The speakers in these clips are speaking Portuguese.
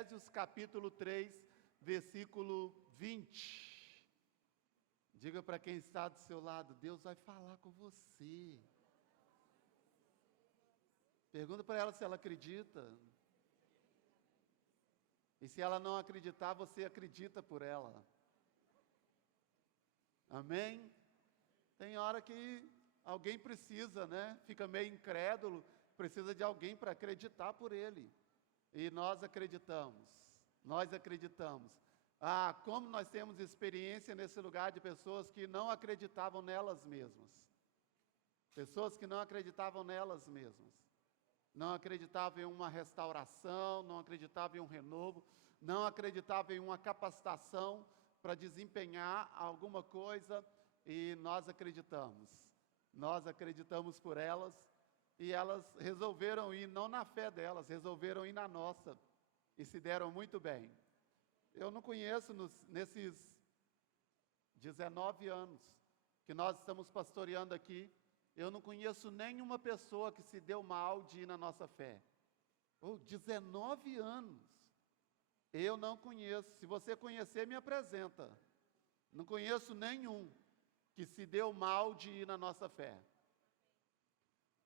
Efésios capítulo 3, versículo 20. Diga para quem está do seu lado: Deus vai falar com você. Pergunta para ela se ela acredita. E se ela não acreditar, você acredita por ela. Amém? Tem hora que alguém precisa, né? Fica meio incrédulo, precisa de alguém para acreditar por ele. E nós acreditamos. Nós acreditamos. Ah, como nós temos experiência nesse lugar de pessoas que não acreditavam nelas mesmas. Pessoas que não acreditavam nelas mesmas. Não acreditavam em uma restauração, não acreditavam em um renovo, não acreditavam em uma capacitação para desempenhar alguma coisa, e nós acreditamos por elas, e elas resolveram ir, não na fé delas, resolveram ir na nossa, e se deram muito bem. Eu não conheço, nesses 19 anos que nós estamos pastoreando aqui, eu não conheço nenhuma pessoa que se deu mal de ir na nossa fé. 19 anos. Eu não conheço. Se você conhecer, me apresenta. Não conheço nenhum que se deu mal de ir na nossa fé.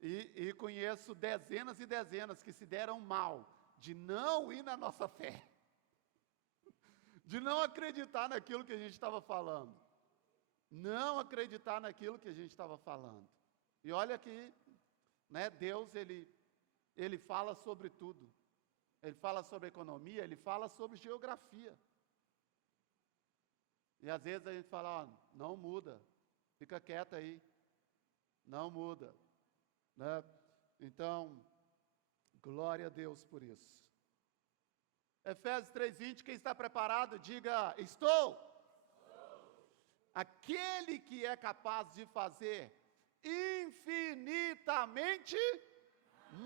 E conheço dezenas e dezenas que se deram mal de não ir na nossa fé. De não acreditar naquilo que a gente estava falando. Não acreditar naquilo que a gente estava falando. E olha que, né, Deus, ele fala sobre tudo. Ele fala sobre economia, ele fala sobre geografia. E às vezes a gente fala, ó, não muda, fica quieto aí, não muda, né? Então, glória a Deus por isso. Efésios 3:20, quem está preparado, diga, estou. Aquele que é capaz de fazer infinitamente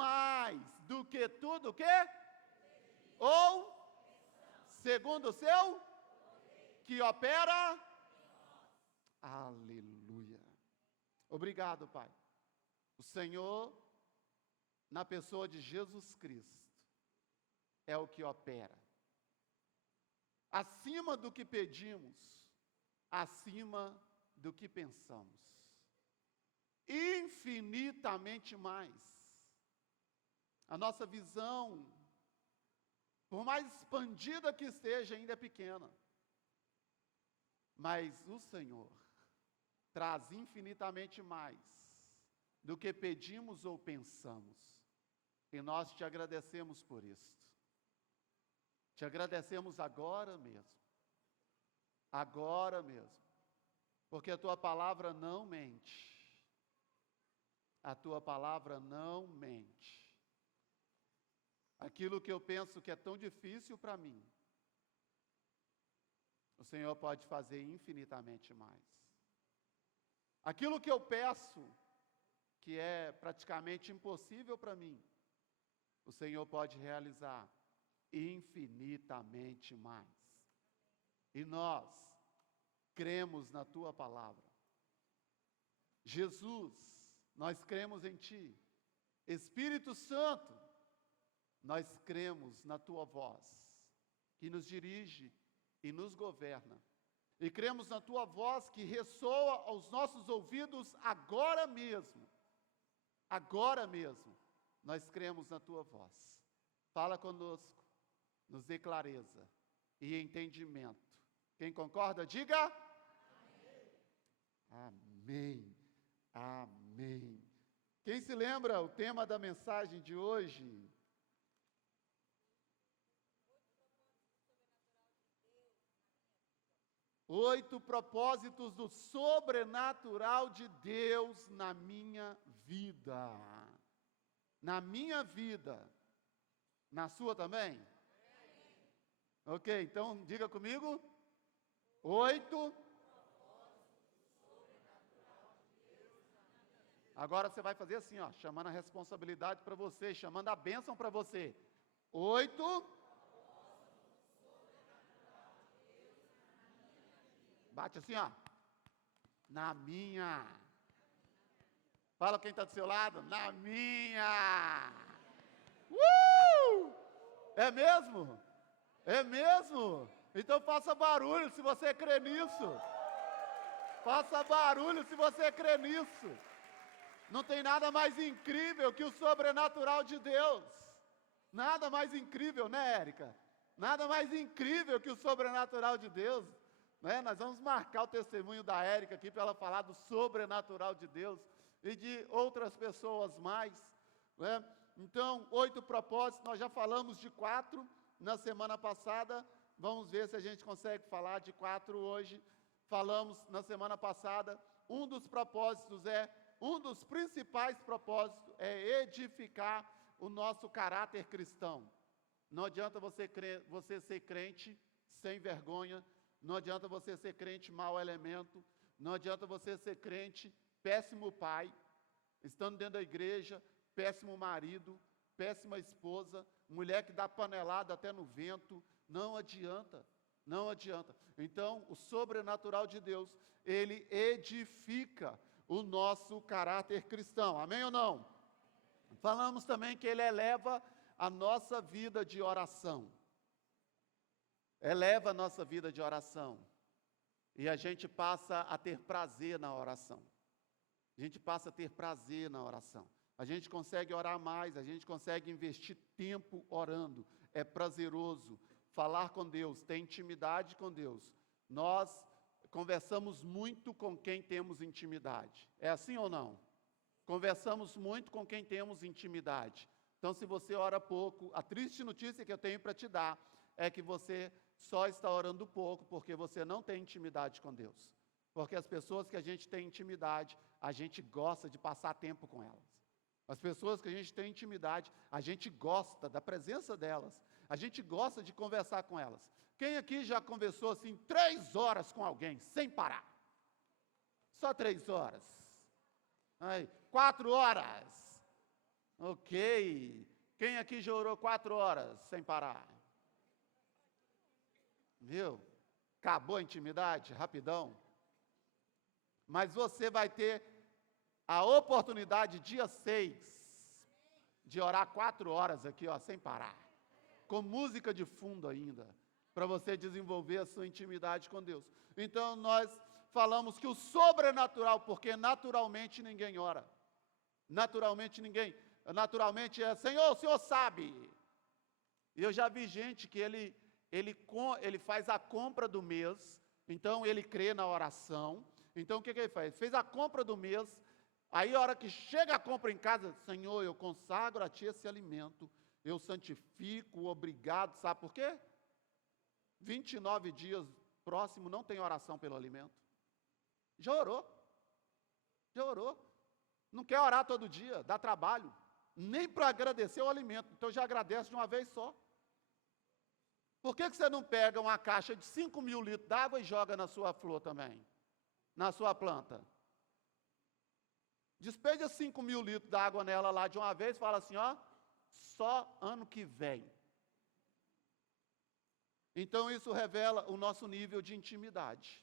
mais do que tudo o quê? Ou segundo o seu que opera. Aleluia. Obrigado, Pai. O Senhor, na pessoa de Jesus Cristo, é o que opera. Acima do que pedimos, acima do que pensamos. Infinitamente mais. A nossa visão, por mais expandida que esteja, ainda é pequena. Mas o Senhor traz infinitamente mais do que pedimos ou pensamos. E nós te agradecemos por isto. Te agradecemos agora mesmo. Agora mesmo. Porque a tua palavra não mente. A tua palavra não mente. Aquilo que eu penso que é tão difícil para mim, o Senhor pode fazer infinitamente mais. Aquilo que eu peço, que é praticamente impossível para mim, o Senhor pode realizar infinitamente mais. E nós cremos na tua palavra. Jesus, nós cremos em ti. Espírito Santo, nós cremos na tua voz, que nos dirige e nos governa. E cremos na tua voz que ressoa aos nossos ouvidos agora mesmo. Agora mesmo, nós cremos na tua voz. Fala conosco, nos dê clareza e entendimento. Quem concorda, diga. Amém. Amém. Quem se lembra o tema da mensagem de hoje? Oito propósitos do sobrenatural de Deus na minha vida. Na minha vida. Na sua também? Ok, então diga comigo. 8. Agora você vai fazer assim, ó, chamando a responsabilidade para você, chamando a bênção para você. 8. Bate assim, ó. Na minha. Fala quem está do seu lado. Na minha. É mesmo? É mesmo? Então faça barulho se você crê nisso. Faça barulho se você crê nisso. Não tem nada mais incrível que o sobrenatural de Deus. Nada mais incrível, né, Érica? Nada mais incrível que o sobrenatural de Deus. Né? Nós vamos marcar o testemunho da Érica aqui para ela falar do sobrenatural de Deus e de outras pessoas mais. Né? Então, 8 propósitos, nós já falamos de 4 na semana passada. Vamos ver se a gente consegue falar de 4 hoje. Falamos na semana passada, um dos principais propósitos é edificar o nosso caráter cristão. Não adianta você ser crente sem vergonha, não adianta você ser crente mau elemento, não adianta você ser crente péssimo pai, estando dentro da igreja, péssimo marido, péssima esposa, mulher que dá panelada até no vento, não adianta. Não adianta. Então, o sobrenatural de Deus, ele edifica o nosso caráter cristão. Amém ou não? Falamos também que ele eleva a nossa vida de oração. Eleva a nossa vida de oração. E a gente passa a ter prazer na oração. A gente passa a ter prazer na oração. A gente consegue orar mais, a gente consegue investir tempo orando. É prazeroso. Falar com Deus, ter intimidade com Deus. Nós conversamos muito com quem temos intimidade. É assim ou não? Conversamos muito com quem temos intimidade. Então, se você ora pouco, a triste notícia que eu tenho para te dar é que você só está orando pouco porque você não tem intimidade com Deus. Porque as pessoas que a gente tem intimidade, a gente gosta de passar tempo com elas. As pessoas que a gente tem intimidade, a gente gosta da presença delas. A gente gosta de conversar com elas. Quem aqui já conversou assim 3 horas com alguém, sem parar? Só 3 horas. 4 horas. Ok. Quem aqui já orou 4 horas, sem parar? Viu? Acabou a intimidade, rapidão. Mas você vai ter a oportunidade, dia 6, de orar 4 horas aqui, ó, sem parar. Com música de fundo ainda, para você desenvolver a sua intimidade com Deus. Então, nós falamos que o sobrenatural, porque naturalmente ninguém ora. Naturalmente é, Senhor, o Senhor sabe. E eu já vi gente que ele faz a compra do mês, então ele crê na oração. Então, o que ele faz? Fez a compra do mês, aí a hora que chega a compra em casa, Senhor, eu consagro a Ti esse alimento, eu santifico, obrigado, sabe por quê? 29 dias próximo não tem oração pelo alimento. Já orou. Não quer orar todo dia, dá trabalho. Nem para agradecer o alimento, então já agradece de uma vez só. Por que você não pega uma caixa de 5.000 litros d'água e joga na sua flor também? Na sua planta? Despeja 5.000 litros d'água nela lá de uma vez e fala assim, ó, só ano que vem. Então isso revela o nosso nível de intimidade.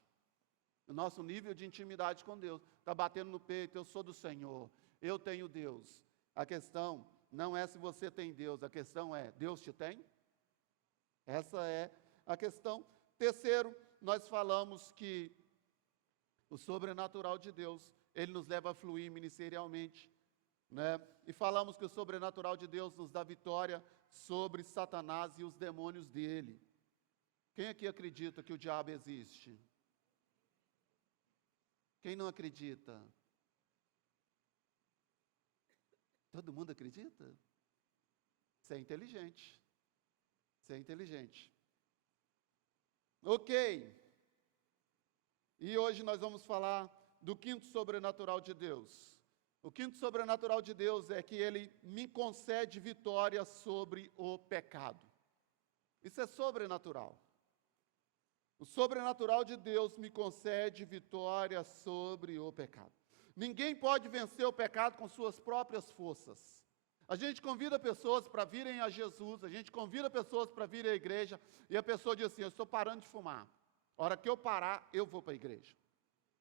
O nosso nível de intimidade com Deus. Está batendo no peito, eu sou do Senhor, eu tenho Deus. A questão não é se você tem Deus, a questão é, Deus te tem? Essa é a questão. Terceiro, nós falamos que o sobrenatural de Deus, ele nos leva a fluir ministerialmente. Né? E falamos que o sobrenatural de Deus nos dá vitória sobre Satanás e os demônios dele. Quem aqui acredita que o diabo existe? Quem não acredita? Todo mundo acredita? Você é inteligente. Você é inteligente. Ok. E hoje nós vamos falar do quinto sobrenatural de Deus. O quinto sobrenatural de Deus é que Ele me concede vitória sobre o pecado. Isso é sobrenatural. O sobrenatural de Deus me concede vitória sobre o pecado. Ninguém pode vencer o pecado com suas próprias forças. A gente convida pessoas para virem a Jesus, a gente convida pessoas para virem à igreja, e a pessoa diz assim, eu estou parando de fumar. A hora que eu parar, eu vou para a igreja.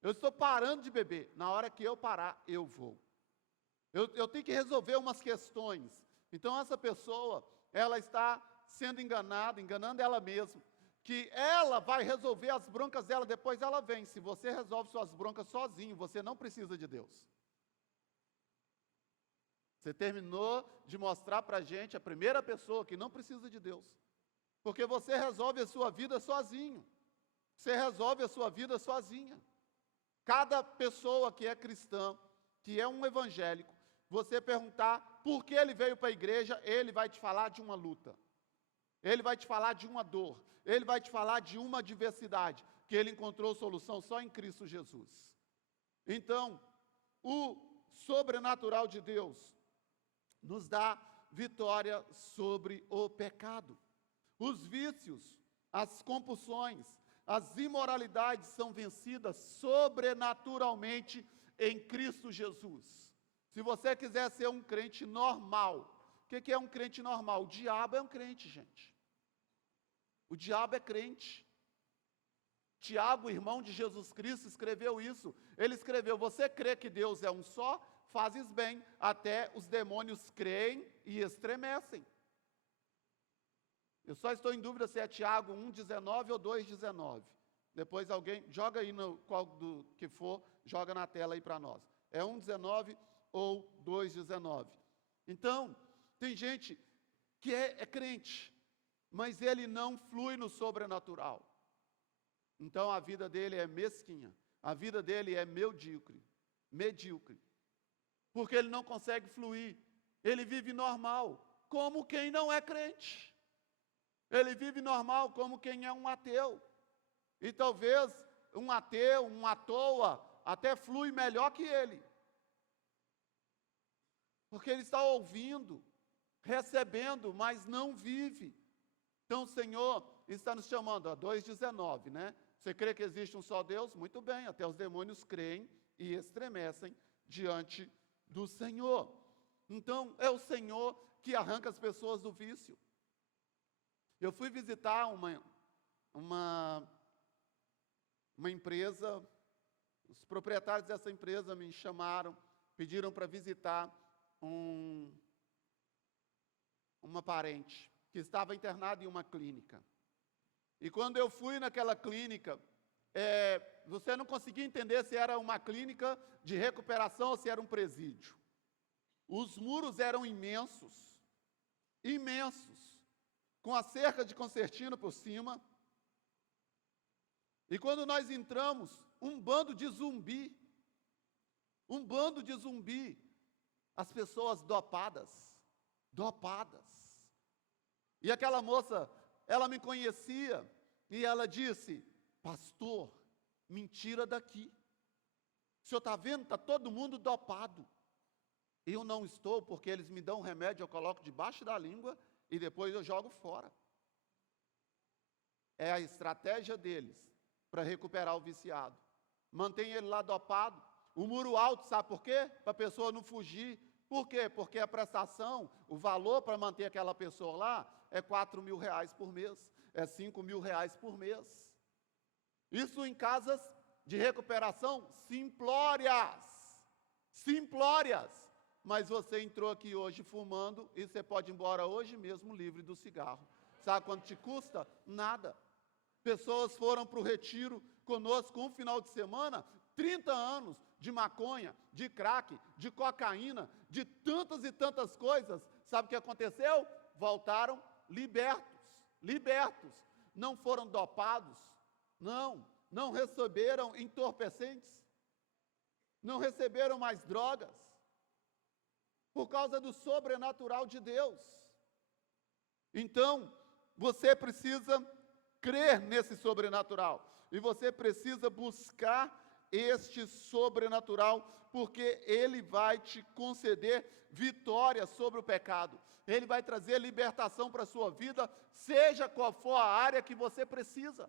Eu estou parando de beber. Na hora que eu parar, eu vou. Eu tenho que resolver umas questões. Então, essa pessoa, ela está sendo enganada, enganando ela mesma, que ela vai resolver as broncas dela, depois ela vem. Se você resolve suas broncas sozinho, você não precisa de Deus. Você terminou de mostrar para a gente a primeira pessoa que não precisa de Deus. Porque você resolve a sua vida sozinho. Você resolve a sua vida sozinha. Cada pessoa que é cristã, que é um evangélico, você perguntar por que ele veio para a igreja, ele vai te falar de uma luta. Ele vai te falar de uma dor. Ele vai te falar de uma adversidade, que ele encontrou solução só em Cristo Jesus. Então, o sobrenatural de Deus nos dá vitória sobre o pecado. Os vícios, as compulsões, as imoralidades são vencidas sobrenaturalmente em Cristo Jesus. Se você quiser ser um crente normal, o que é um crente normal? O diabo é um crente, gente. O diabo é crente. Tiago, irmão de Jesus Cristo, escreveu isso. Ele escreveu: você crê que Deus é um só? Fazes bem, até os demônios creem e estremecem. Eu só estou em dúvida se é Tiago 1,19 ou 2,19. Depois alguém, joga aí no qual do que for, joga na tela aí para nós. É 1,19 ou 2,19. Então, tem gente que é crente, mas ele não flui no sobrenatural. Então a vida dele é mesquinha, a vida dele é medíocre. Porque ele não consegue fluir, ele vive normal, como quem não é crente. Ele vive normal como quem é um ateu. E talvez um ateu, um à toa, até flui melhor que ele. Porque ele está ouvindo, recebendo, mas não vive. Então o Senhor está nos chamando, 2,19, né? Você crê que existe um só Deus? Muito bem, até os demônios creem e estremecem diante do Senhor. Então é o Senhor que arranca as pessoas do vício. Eu fui visitar uma empresa, os proprietários dessa empresa me chamaram, pediram para visitar uma parente que estava internada em uma clínica. E quando eu fui naquela clínica, você não conseguia entender se era uma clínica de recuperação ou se era um presídio. Os muros eram imensos, com a cerca de concertina por cima. E quando nós entramos, um bando de zumbi, as pessoas dopadas. E aquela moça, ela me conhecia, e ela disse: pastor, me tira daqui. O senhor está vendo? Está todo mundo dopado. Eu não estou, porque eles me dão um remédio, eu coloco debaixo da língua, e depois eu jogo fora. É a estratégia deles para recuperar o viciado. Mantém ele lá dopado. O muro alto, sabe por quê? Para a pessoa não fugir. Por quê? Porque a prestação, o valor para manter aquela pessoa lá é R$4.000 por mês, é R$5.000 por mês. Isso em casas de recuperação simplórias. Mas você entrou aqui hoje fumando e você pode ir embora hoje mesmo livre do cigarro. Sabe quanto te custa? Nada. Pessoas foram para o retiro conosco um final de semana, 30 anos de maconha, de crack, de cocaína, de tantas e tantas coisas. Sabe o que aconteceu? Voltaram libertos. Não foram dopados, não receberam entorpecentes, não receberam mais drogas, por causa do sobrenatural de Deus. Então, você precisa crer nesse sobrenatural, e você precisa buscar este sobrenatural, porque ele vai te conceder vitória sobre o pecado, ele vai trazer libertação para a sua vida, seja qual for a área que você precisa,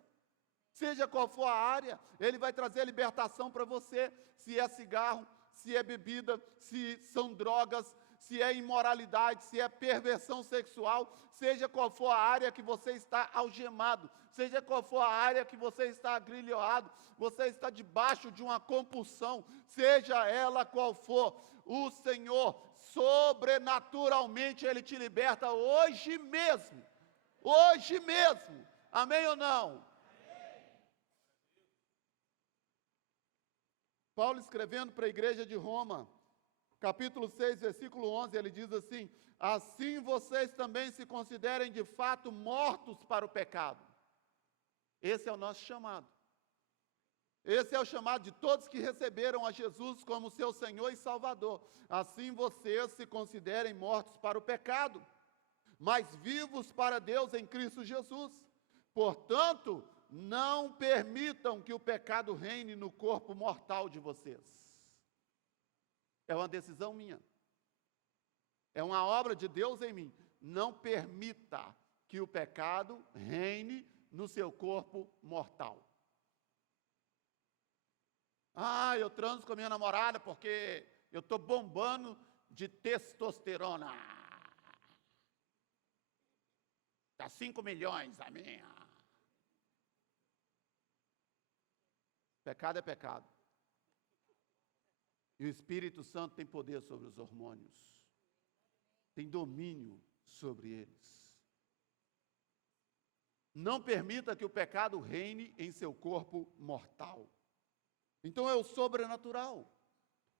seja qual for a área, ele vai trazer libertação para você, se é cigarro, se é bebida, se são drogas, se é imoralidade, se é perversão sexual, seja qual for a área que você está algemado, seja qual for a área que você está agrilhoado, você está debaixo de uma compulsão, seja ela qual for, o Senhor, sobrenaturalmente, Ele te liberta hoje mesmo. hoje mesmo. Amém ou não? Paulo escrevendo para a igreja de Roma, capítulo 6, versículo 11, ele diz assim: assim vocês também se considerem de fato mortos para o pecado. Esse é o nosso chamado. Esse é o chamado de todos que receberam a Jesus como seu Senhor e Salvador. Assim vocês se considerem mortos para o pecado, mas vivos para Deus em Cristo Jesus. Portanto, não permitam que o pecado reine no corpo mortal de vocês. É uma decisão minha. É uma obra de Deus em mim. Não permita que o pecado reine no seu corpo mortal. Ah, eu transo com a minha namorada porque eu estou bombando de testosterona. Está 5 milhões a minha. Pecado é pecado. E o Espírito Santo tem poder sobre os hormônios. Tem domínio sobre eles. Não permita que o pecado reine em seu corpo mortal. Então é o sobrenatural.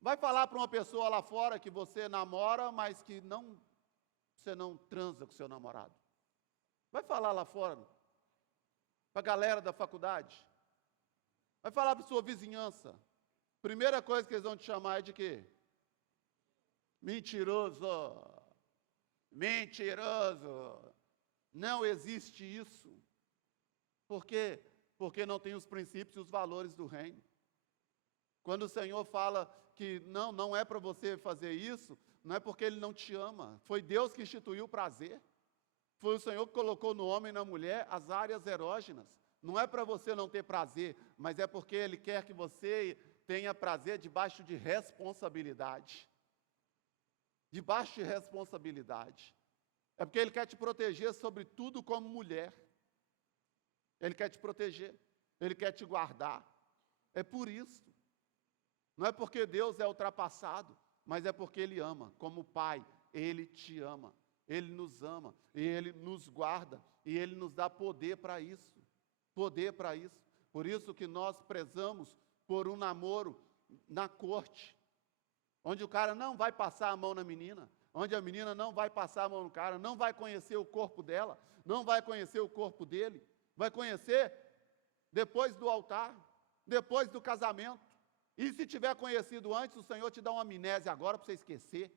Vai falar para uma pessoa lá fora que você namora, mas que você não transa com seu namorado. Vai falar lá fora para a galera da faculdade. Vai falar para a sua vizinhança. Primeira coisa que eles vão te chamar é de quê? Mentiroso. Mentiroso. Não existe isso. Por quê? Porque não tem os princípios e os valores do reino. Quando o Senhor fala que não é para você fazer isso, não é porque Ele não te ama. Foi Deus que instituiu o prazer. Foi o Senhor que colocou no homem e na mulher as áreas erógenas. Não é para você não ter prazer, mas é porque Ele quer que você tenha prazer debaixo de responsabilidade. Debaixo de responsabilidade. É porque Ele quer te proteger sobre tudo como mulher. Ele quer te proteger. Ele quer te guardar. É por isso. Não é porque Deus é ultrapassado, mas é porque Ele ama. Como Pai, Ele te ama. Ele nos ama. E Ele nos guarda. E Ele nos dá poder para isso. Poder para isso. Por isso que nós prezamos por um namoro na corte. Onde o cara não vai passar a mão na menina. Onde a menina não vai passar a mão no cara. Não vai conhecer o corpo dela. Não vai conhecer o corpo dele. Vai conhecer depois do altar. Depois do casamento. E se tiver conhecido antes, o Senhor te dá uma amnésia agora para você esquecer.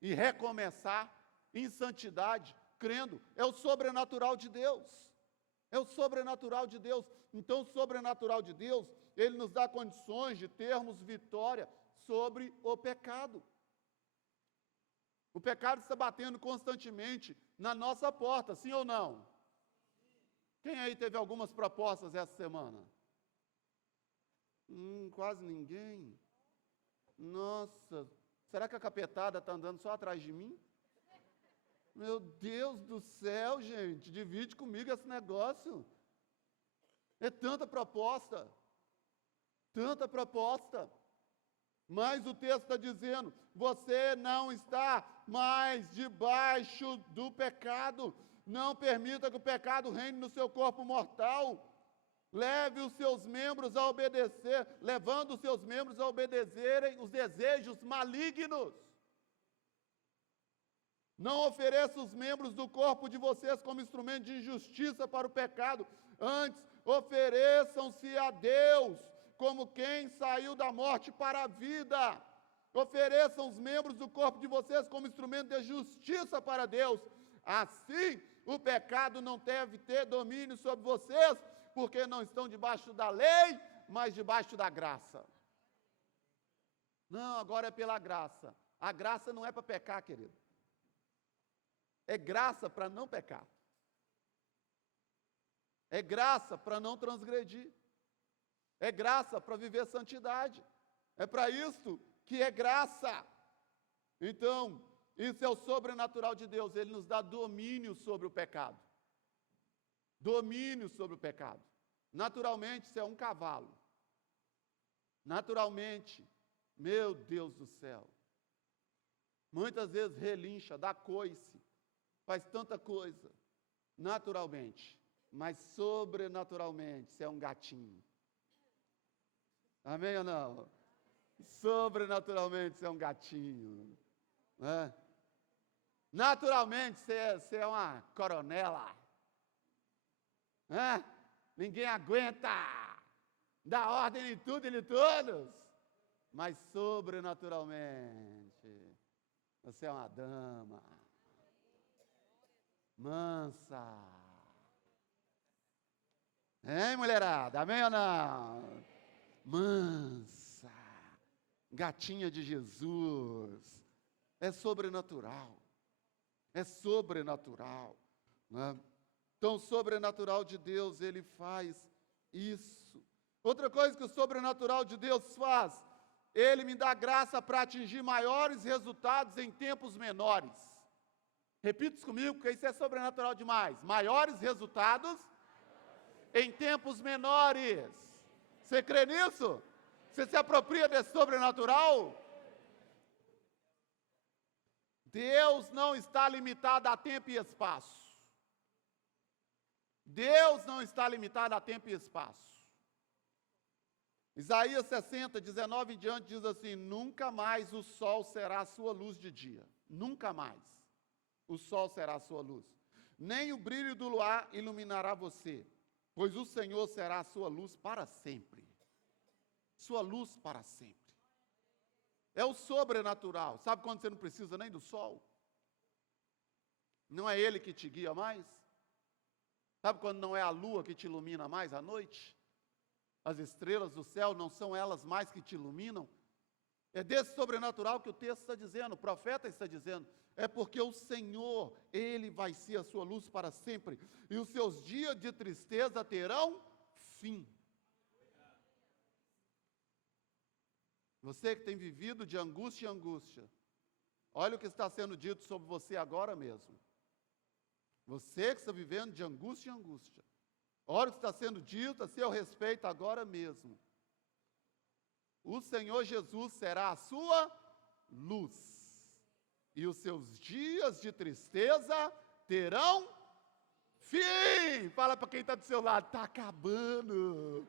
E recomeçar em santidade, crendo. É o sobrenatural de Deus. É o sobrenatural de Deus. Então, o sobrenatural de Deus, Ele nos dá condições de termos vitória sobre o pecado. O pecado está batendo constantemente na nossa porta, sim ou não? Quem aí teve algumas propostas essa semana? Quase ninguém. Nossa, será que a capetada está andando só atrás de mim? Meu Deus do céu, gente, divide comigo esse negócio. É tanta proposta. Tanta proposta. Mas o texto está dizendo, você não está mais debaixo do pecado. Não permita que o pecado reine no seu corpo mortal. Leve os seus membros a obedecer, levando os seus membros a obedecerem os desejos malignos. Não ofereça os membros do corpo de vocês como instrumento de injustiça para o pecado. Antes, ofereçam-se a Deus como quem saiu da morte para a vida. Ofereçam os membros do corpo de vocês como instrumento de justiça para Deus. Assim, o pecado não deve ter domínio sobre vocês, porque não estão debaixo da lei, mas debaixo da graça. Não, agora é pela graça. A graça não é para pecar, querido. É graça para não pecar. É graça para não transgredir. É graça para viver santidade. É para isso que é graça. Então, isso é o sobrenatural de Deus. Ele nos dá domínio sobre o pecado. Domínio sobre o pecado. Naturalmente, isso é um cavalo. Naturalmente, meu Deus do céu. Muitas vezes relincha, dá coice, faz tanta coisa. naturalmente, mas sobrenaturalmente, você é um gatinho. Amém ou não? Sobrenaturalmente, você é um gatinho. Né? Naturalmente, você é uma coronela. Né? Ninguém aguenta dar ordem em tudo e em todos. Mas sobrenaturalmente, você é uma dama. Mansa. Hein, mulherada? Amém ou não? Mansa. Gatinha de Jesus. É sobrenatural. É sobrenatural. Né? Então, o sobrenatural de Deus, ele faz isso. Outra coisa que o sobrenatural de Deus faz, ele me dá graça para atingir maiores resultados em tempos menores. Repita isso comigo, porque isso é sobrenatural demais. Maiores resultados em tempos menores. Você crê nisso? Você se apropria desse sobrenatural? Deus não está limitado a tempo e espaço. Deus não está limitado a tempo e espaço. Isaías 60, 19 em diante diz assim: nunca mais o sol será a sua luz de dia. Nunca mais o sol será a sua luz. Nem o brilho do luar iluminará você, pois o Senhor será a sua luz para sempre. Sua luz para sempre. É o sobrenatural. Sabe quando você não precisa nem do sol? Não é ele que te guia mais? Sabe quando não é a lua que te ilumina mais à noite? As estrelas do céu não são elas mais que te iluminam? É desse sobrenatural que o texto está dizendo, o profeta está dizendo. É porque o Senhor, Ele vai ser a sua luz para sempre. E os seus dias de tristeza terão fim. Você que tem vivido de angústia em angústia, olha o que está sendo dito sobre você agora mesmo. Você que está vivendo de angústia em angústia, olha o que está sendo dito a seu respeito agora mesmo. O Senhor Jesus será a sua luz, e os seus dias de tristeza terão fim. Fala para quem está do seu lado, está acabando.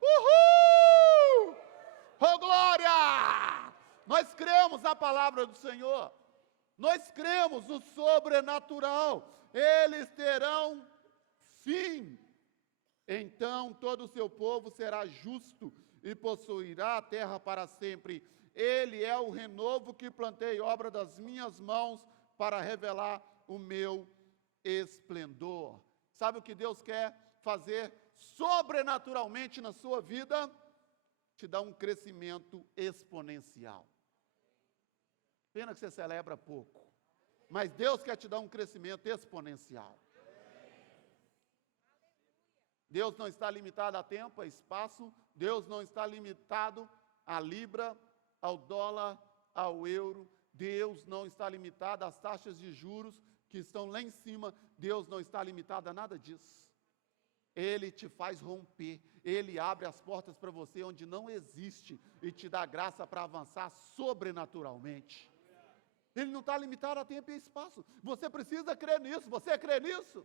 Uhul! Oh, glória! Nós cremos na palavra do Senhor. Nós cremos no sobrenatural. Eles terão fim. Então todo o seu povo será justo e possuirá a terra para sempre. Ele é o renovo que plantei, obra das minhas mãos, para revelar o meu esplendor. Sabe o que Deus quer fazer sobrenaturalmente na sua vida? Te dá um crescimento exponencial. Pena que você celebra pouco, mas Deus quer te dar um crescimento exponencial. Deus não está limitado a tempo, a espaço. Deus não está limitado à libra, ao dólar, ao euro. Deus não está limitado às taxas de juros que estão lá em cima. Deus não está limitado a nada disso. Ele te faz romper. Ele abre as portas para você onde não existe e te dá graça para avançar sobrenaturalmente. Ele não está limitado a tempo e espaço. Você precisa crer nisso. Você crê nisso?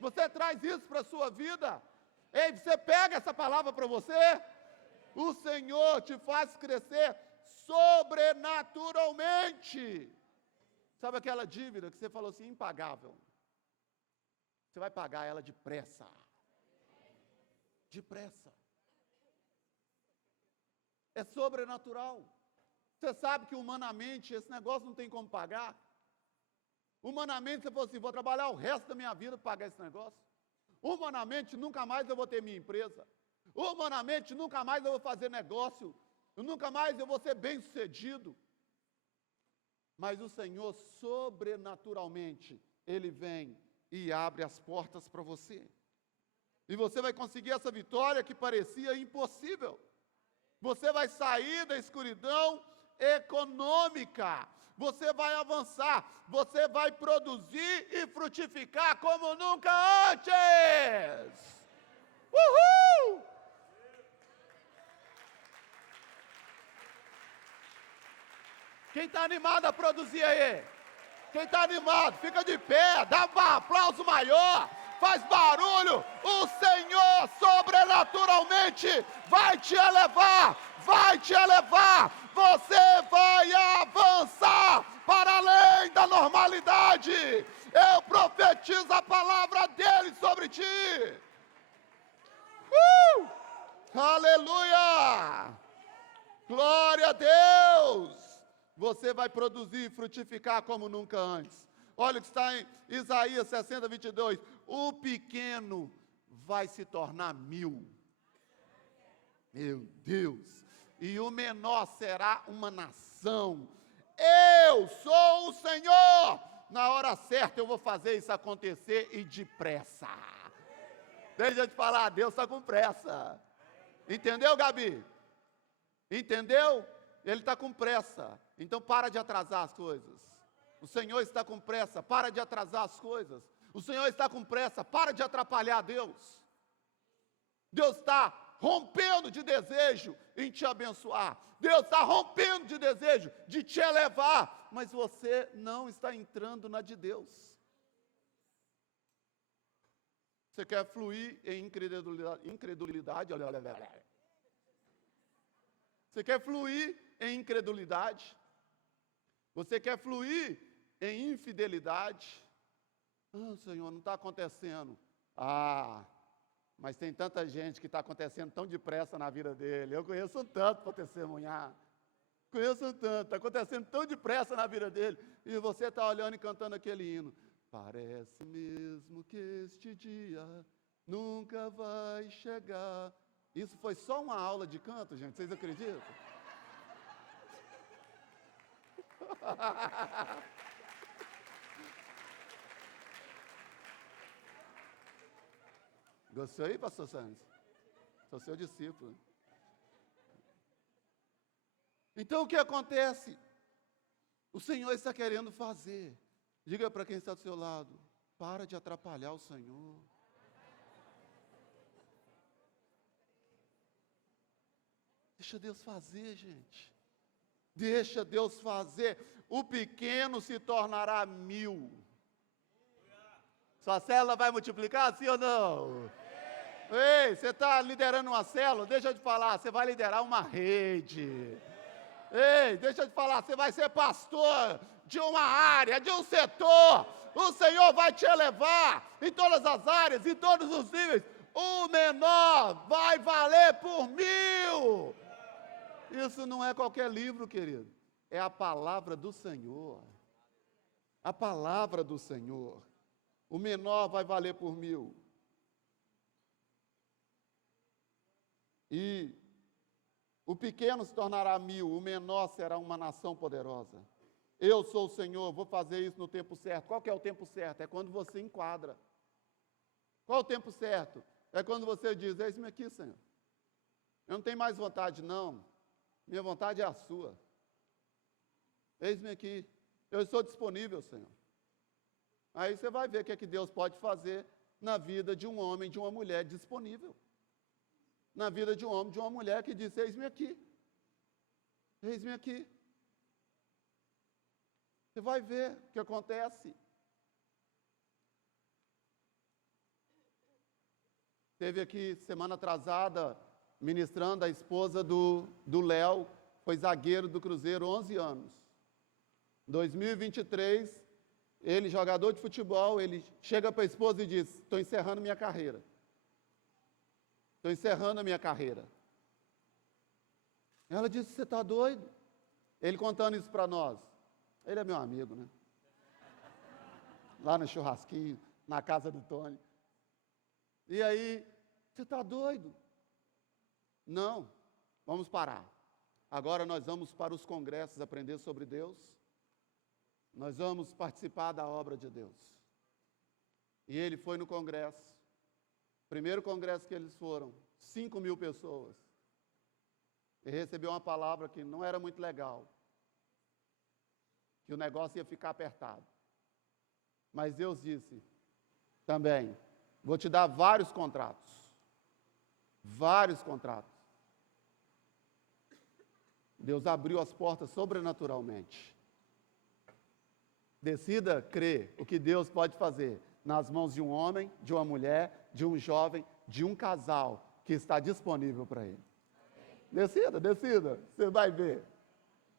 Você traz isso para a sua vida? Ei, você pega essa palavra para você? O Senhor te faz crescer sobrenaturalmente. Sabe aquela dívida que você falou assim, impagável? Você vai pagar ela depressa. Depressa. É sobrenatural. Você sabe que humanamente esse negócio não tem como pagar? Humanamente você falou assim, vou trabalhar o resto da minha vida para pagar esse negócio. Humanamente nunca mais eu vou ter minha empresa. Humanamente nunca mais eu vou fazer negócio. Nunca mais eu vou ser bem sucedido. Mas o Senhor sobrenaturalmente, Ele vem e abre as portas para você. E você vai conseguir essa vitória que parecia impossível. Você vai sair da escuridão econômica. Você vai avançar. Você vai produzir e frutificar como nunca antes. Uhul! Quem está animado a produzir aí? Quem está animado, fica de pé, dá um aplauso maior, faz barulho. O Senhor sobrenaturalmente vai te elevar, vai te elevar. Você vai avançar para além da normalidade. Eu profetizo a palavra dele sobre ti. Aleluia! Glória a Deus! Você vai produzir e frutificar como nunca antes. Olha o que está em Isaías 60, 22. O pequeno vai se tornar 1000. Meu Deus! E o menor será uma nação. Eu sou o Senhor. Na hora certa eu vou fazer isso acontecer e depressa. Deixa eu te falar, Deus está com pressa. Entendeu, Gabi? Entendeu? Ele está com pressa. Então para de atrasar as coisas. O Senhor está com pressa, para de atrasar as coisas. O Senhor está com pressa, para de atrapalhar Deus. Deus está rompendo de desejo em te abençoar. Deus está rompendo de desejo de te elevar. Mas você não está entrando na de Deus. Você quer fluir em incredulidade? Você quer fluir em incredulidade? Você quer fluir em infidelidade? Senhor, não está acontecendo. Mas tem tanta gente que está acontecendo tão depressa na vida dele. Eu conheço um tanto para testemunhar. Conheço um tanto, está acontecendo tão depressa na vida dele. E você está olhando e cantando aquele hino. Parece mesmo que este dia nunca vai chegar. Isso foi só uma aula de canto, gente, vocês acreditam? Gostou aí, pastor Santos? Sou seu discípulo. Então o que acontece? O Senhor está querendo fazer. Diga para quem está do seu lado, para de atrapalhar o Senhor. Deixa Deus fazer, gente. Deixa Deus fazer. O pequeno se tornará 1000. Sua célula vai multiplicar, sim ou não? Ei, você está liderando uma célula? Deixa eu te falar, você vai liderar uma rede. Ei, deixa eu te falar, você vai ser pastor de uma área, de um setor. O Senhor vai te elevar em todas as áreas, em todos os níveis. O menor vai valer por 1000. Isso não é qualquer livro, querido. É a palavra do Senhor. A palavra do Senhor. O menor vai valer por 1000. E o pequeno se tornará 1000, o menor será uma nação poderosa. Eu sou o Senhor, vou fazer isso no tempo certo. Qual que é o tempo certo? É quando você enquadra. Qual o tempo certo? É quando você diz, eis-me aqui, Senhor. Eu não tenho mais vontade, não. Minha vontade é a sua. Eis-me aqui. Eu estou disponível, Senhor. Aí você vai ver o que é que Deus pode fazer na vida de um homem, de uma mulher disponível. Na vida de um homem, de uma mulher que diz, eis-me aqui. Eis-me aqui. Você vai ver o que acontece. Teve aqui, semana atrasada, ministrando a esposa do Léo, foi zagueiro do Cruzeiro, 11 anos. 2023, ele, jogador de futebol, ele chega para a esposa e diz, estou encerrando minha carreira. Estou encerrando a minha carreira. Ela disse, você está doido? Ele contando isso para nós. Ele é meu amigo, né? Lá no churrasquinho, na casa do Tony. E aí, você está doido? Não, vamos parar. Agora nós vamos para os congressos aprender sobre Deus. Nós vamos participar da obra de Deus. E ele foi no congresso. Primeiro congresso que eles foram, 5.000 pessoas. E recebeu uma palavra que não era muito legal. Que o negócio ia ficar apertado. Mas Deus disse também, vou te dar vários contratos. Vários contratos. Deus abriu as portas sobrenaturalmente. Decida crer o que Deus pode fazer nas mãos de um homem, de uma mulher, de um jovem, de um casal que está disponível para ele. Decida, você vai ver.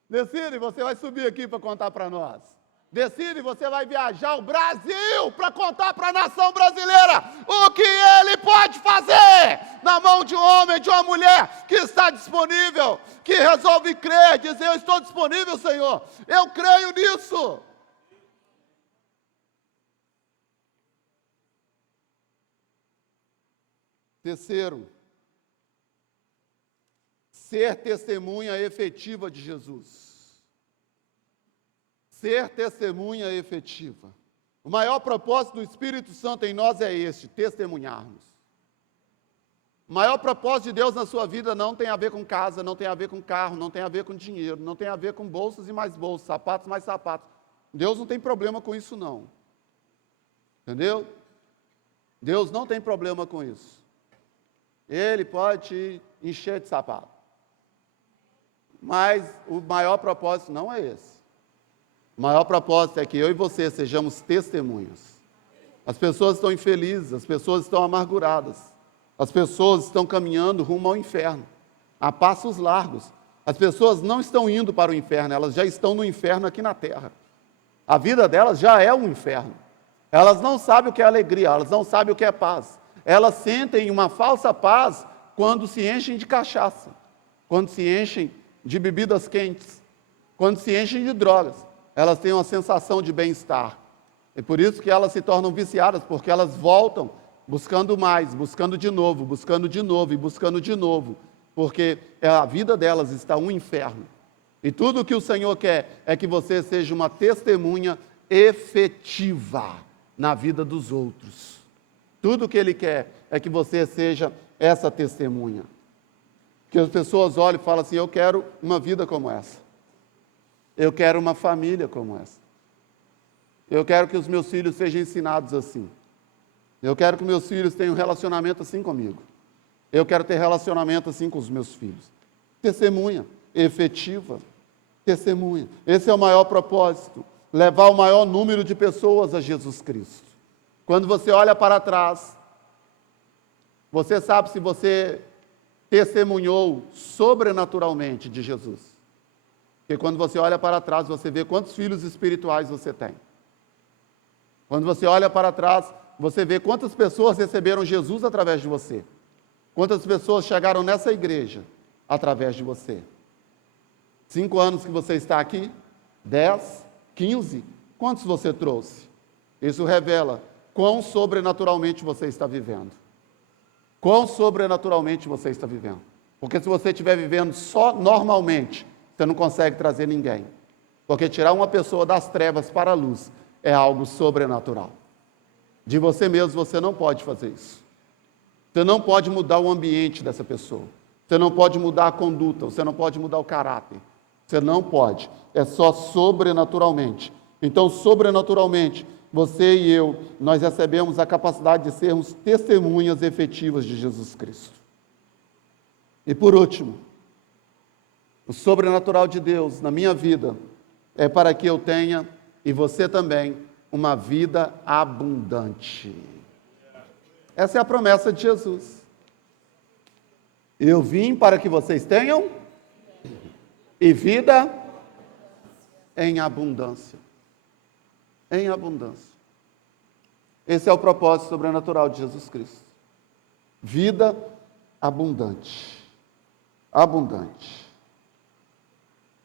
Decida e você vai subir aqui para contar para nós. Decida e você vai viajar o Brasil para contar para a nação brasileira o que ele pode fazer na mão de um homem, de uma mulher que está disponível, que resolve crer, dizer: eu estou disponível, Senhor, eu creio nisso. Terceiro, ser testemunha efetiva de Jesus. Ser testemunha efetiva. O maior propósito do Espírito Santo em nós é este: testemunharmos. O maior propósito de Deus na sua vida não tem a ver com casa, não tem a ver com carro, não tem a ver com dinheiro, não tem a ver com bolsas e mais bolsas, sapatos mais sapatos. Deus não tem problema com isso não. Entendeu? Deus não tem problema com isso. Ele pode te encher de sapato. Mas o maior propósito não é esse. O maior propósito é que eu e você sejamos testemunhas. As pessoas estão infelizes, as pessoas estão amarguradas. As pessoas estão caminhando rumo ao inferno, a passos largos. As pessoas não estão indo para o inferno, elas já estão no inferno aqui na terra. A vida delas já é um inferno. Elas não sabem o que é alegria, elas não sabem o que é paz. Elas sentem uma falsa paz quando se enchem de cachaça, quando se enchem de bebidas quentes, quando se enchem de drogas. Elas têm uma sensação de bem-estar. É por isso que elas se tornam viciadas, porque elas voltam buscando mais, buscando de novo e buscando de novo, porque a vida delas está um inferno. E tudo o que o Senhor quer é que você seja uma testemunha efetiva na vida dos outros. Tudo o que Ele quer é que você seja essa testemunha. Que as pessoas olhem e falem assim: eu quero uma vida como essa. Eu quero uma família como essa. Eu quero que os meus filhos sejam ensinados assim. Eu quero que meus filhos tenham um relacionamento assim comigo. Eu quero ter relacionamento assim com os meus filhos. Testemunha efetiva. Testemunha. Esse é o maior propósito. Levar o maior número de pessoas a Jesus Cristo. Quando você olha para trás, você sabe se você testemunhou sobrenaturalmente de Jesus. Porque quando você olha para trás, você vê quantos filhos espirituais você tem. Quando você olha para trás, você vê quantas pessoas receberam Jesus através de você. Quantas pessoas chegaram nessa igreja através de você. 5 anos que você está aqui? 10? 15? Quantos você trouxe? Isso revela quão sobrenaturalmente você está vivendo. Quão sobrenaturalmente você está vivendo. Porque se você estiver vivendo só normalmente, você não consegue trazer ninguém. Porque tirar uma pessoa das trevas para a luz é algo sobrenatural. De você mesmo você não pode fazer isso. Você não pode mudar o ambiente dessa pessoa. Você não pode mudar a conduta, você não pode mudar o caráter. Você não pode. É só sobrenaturalmente. Então, sobrenaturalmente, você e eu, nós recebemos a capacidade de sermos testemunhas efetivas de Jesus Cristo. E por último, o sobrenatural de Deus na minha vida é para que eu tenha, e você também, uma vida abundante. Essa é a promessa de Jesus. Eu vim para que vocês tenham e vida em abundância. Em abundância. Esse é o propósito sobrenatural de Jesus Cristo. Vida abundante. Abundante.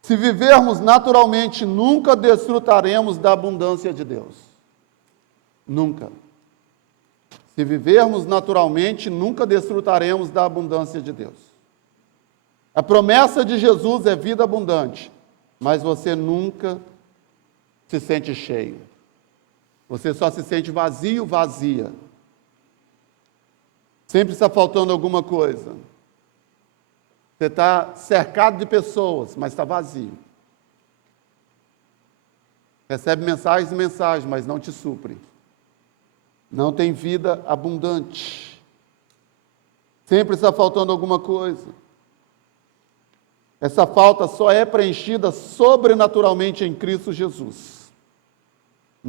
Se vivermos naturalmente, nunca desfrutaremos da abundância de Deus. Nunca. Se vivermos naturalmente, nunca desfrutaremos da abundância de Deus. A promessa de Jesus é vida abundante, mas você nunca se sente cheio. Você só se sente vazio, vazia. Sempre está faltando alguma coisa. Você está cercado de pessoas, mas está vazio. Recebe mensagens e mensagens, mas não te supre. Não tem vida abundante. Sempre está faltando alguma coisa. Essa falta só é preenchida sobrenaturalmente em Cristo Jesus.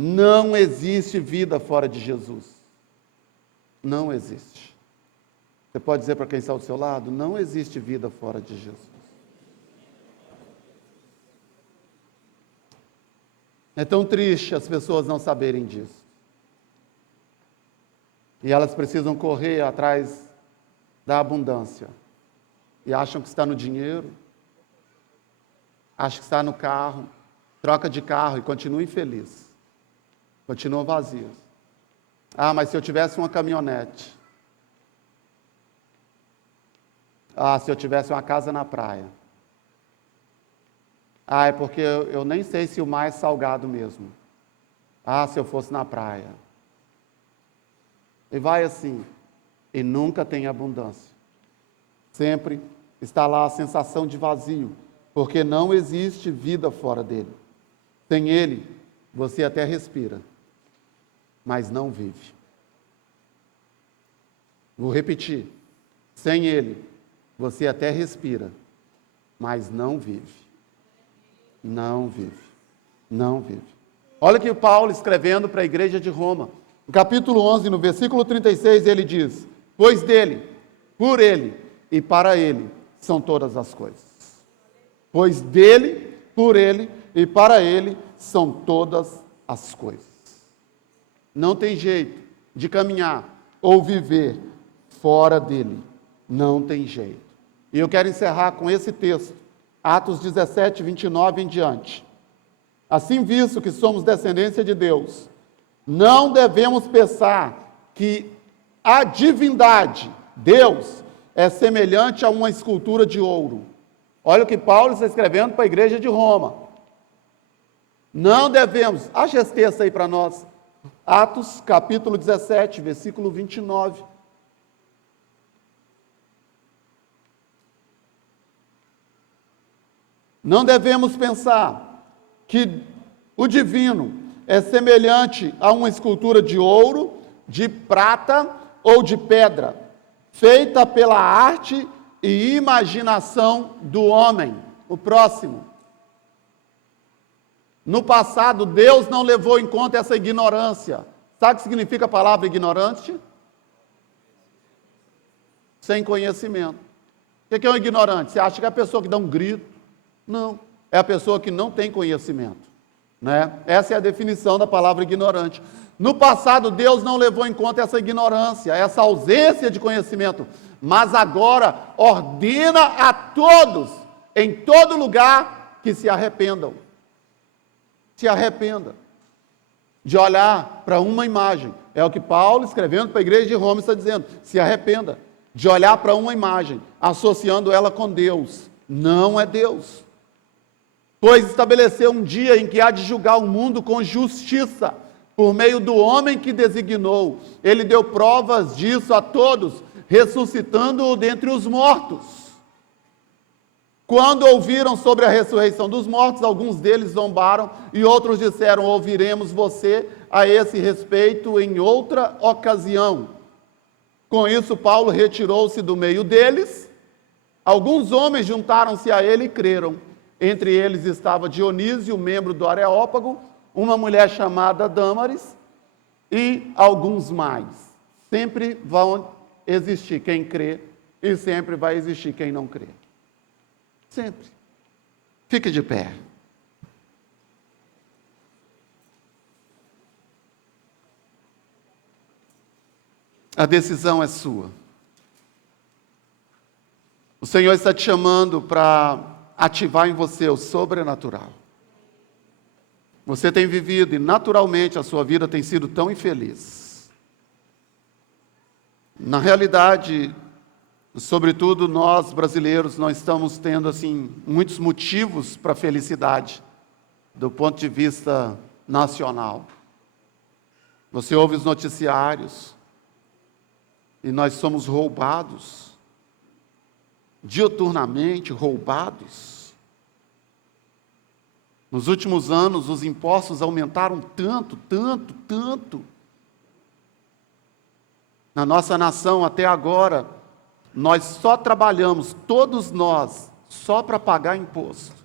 Não existe vida fora de Jesus. Não existe. Você pode dizer para quem está ao seu lado, não existe vida fora de Jesus. É tão triste as pessoas não saberem disso. E elas precisam correr atrás da abundância. E acham que está no dinheiro, acham que está no carro, troca de carro e continua infeliz. Continuam vazios. Ah, mas se eu tivesse uma caminhonete. Ah, se eu tivesse uma casa na praia. Ah, é porque eu nem sei se o mar é salgado mesmo. Ah, se eu fosse na praia. E vai assim. E nunca tem abundância. Sempre está lá a sensação de vazio. Porque não existe vida fora dele. Sem ele, você até respira. Mas não vive. Vou repetir. Sem ele, você até respira. Mas não vive. Não vive. Não vive. Olha que Paulo escrevendo para a igreja de Roma. No capítulo 11, no versículo 36, ele diz: pois dele, por ele e para ele são todas as coisas. Pois dele, por ele e para ele são todas as coisas. Não tem jeito de caminhar ou viver fora dele. Não tem jeito. E eu quero encerrar com esse texto. Atos 17, 29 em diante. Assim, visto que somos descendência de Deus, não devemos pensar que a divindade, Deus, é semelhante a uma escultura de ouro. Olha o que Paulo está escrevendo para a igreja de Roma. Não devemos, acha esse texto aí para nós. Atos capítulo 17, versículo 29. Não devemos pensar que o divino é semelhante a uma escultura de ouro, de prata ou de pedra, feita pela arte e imaginação do homem. O próximo. No passado, Deus não levou em conta essa ignorância. Sabe o que significa a palavra ignorante? Sem conhecimento. O que é um ignorante? Você acha que é a pessoa que dá um grito? Não, é a pessoa que não tem conhecimento, né? Essa é a definição da palavra ignorante. No passado, Deus não levou em conta essa ignorância, essa ausência de conhecimento, mas agora ordena a todos, em todo lugar, que se arrependam. Se arrependa de olhar para uma imagem. É o que Paulo, escrevendo para a igreja de Roma, está dizendo. Se arrependa de olhar para uma imagem, associando ela com Deus. Não é Deus. Pois estabeleceu um dia em que há de julgar o mundo com justiça, por meio do homem que designou. Ele deu provas disso a todos, ressuscitando-o dentre os mortos. Quando ouviram sobre a ressurreição dos mortos, alguns deles zombaram e outros disseram: ouviremos você a esse respeito em outra ocasião. Com isso, Paulo retirou-se do meio deles. Alguns homens juntaram-se a ele e creram. Entre eles estava Dionísio, membro do Areópago, uma mulher chamada Dâmaris e alguns mais. Sempre vão existir quem crê e sempre vai existir quem não crê. Sempre. Fique de pé. A decisão é sua. O Senhor está te chamando para ativar em você o sobrenatural. Você tem vivido e naturalmente a sua vida tem sido tão infeliz. Na realidade, sobretudo nós brasileiros, não estamos tendo assim muitos motivos para felicidade do ponto de vista nacional. Você ouve os noticiários e nós somos roubados, diuturnamente roubados. Nos últimos anos, os impostos aumentaram tanto. Na nossa nação, até agora, nós só trabalhamos, todos nós, só para pagar imposto.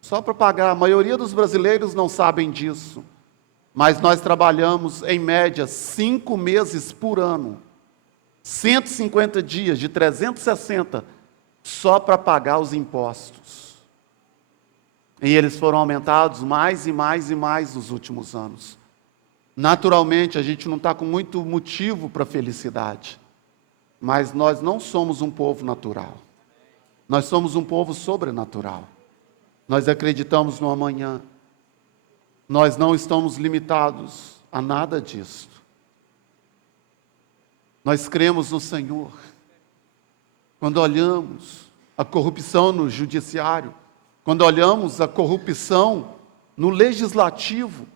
Só para pagar. A maioria dos brasileiros não sabem disso. mas nós trabalhamos, em média, 5 meses por ano, 150 dias, de 360, só para pagar os impostos. E eles foram aumentados mais e mais e mais nos últimos anos. Naturalmente, a gente não está com muito motivo para felicidade, mas nós não somos um povo natural. Nós somos um povo sobrenatural. Nós acreditamos no amanhã. Nós não estamos limitados a nada disso. Nós cremos no Senhor. Quando olhamos a corrupção no judiciário, quando olhamos a corrupção no legislativo,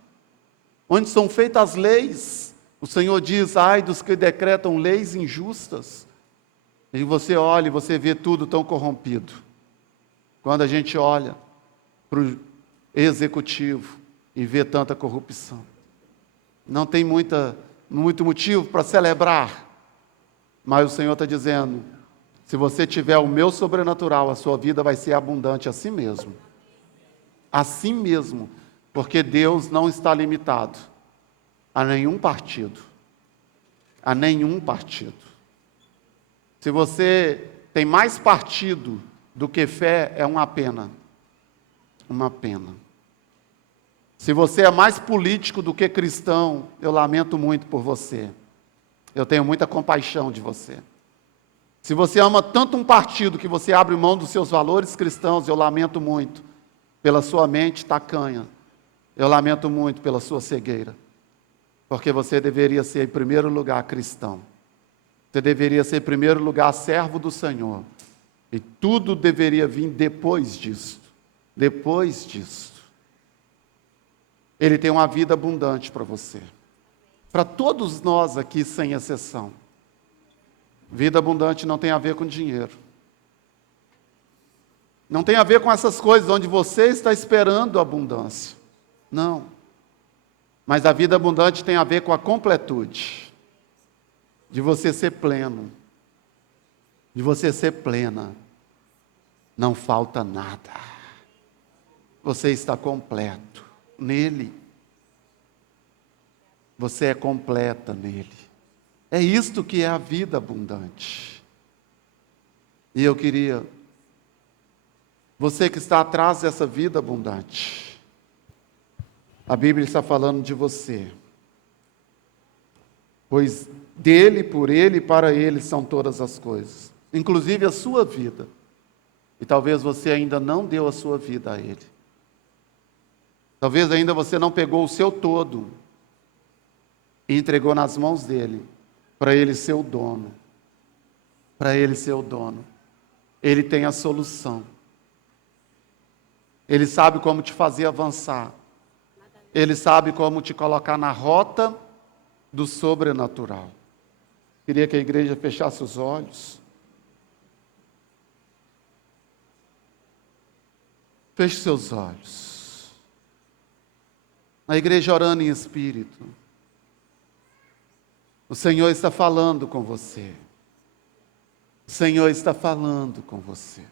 onde são feitas as leis, o Senhor diz: ai dos que decretam leis injustas. E você olha e você vê tudo tão corrompido. Quando a gente olha para o executivo e vê tanta corrupção, não tem muito motivo para celebrar, mas o Senhor está dizendo: se você tiver o meu sobrenatural, a sua vida vai ser abundante assim mesmo. Assim mesmo, porque Deus não está limitado a nenhum partido. A nenhum partido. Se você tem mais partido do que fé, é uma pena. Uma pena. Se você é mais político do que cristão, eu lamento muito por você. Eu tenho muita compaixão de você. Se você ama tanto um partido que você abre mão dos seus valores cristãos, eu lamento muito pela sua mente tacanha. Eu lamento muito pela sua cegueira. Porque você deveria ser, em primeiro lugar, cristão. Você deveria ser, em primeiro lugar, servo do Senhor. E tudo deveria vir depois disso. Depois disso. Ele tem uma vida abundante para você. Para todos nós aqui, sem exceção. Vida abundante não tem a ver com dinheiro. Não tem a ver com essas coisas onde você está esperando a abundância. Não. Mas a vida abundante tem a ver com a completude. De você ser pleno. De você ser plena. Não falta nada. Você está completo nele. Você é completa nele. É isto que é a vida abundante. E eu queria, você que está atrás dessa vida abundante, a Bíblia está falando de você. Pois dele, por ele e para ele são todas as coisas, inclusive a sua vida. E talvez você ainda não deu a sua vida a ele. Talvez ainda você não pegou o seu todo e entregou nas mãos dele, para ele ser o dono. Para ele ser o dono. Ele tem a solução. Ele sabe como te fazer avançar. Ele sabe como te colocar na rota do sobrenatural. Queria que a igreja fechasse os olhos. Feche seus olhos. A igreja orando em espírito. O Senhor está falando com você. O Senhor está falando com você.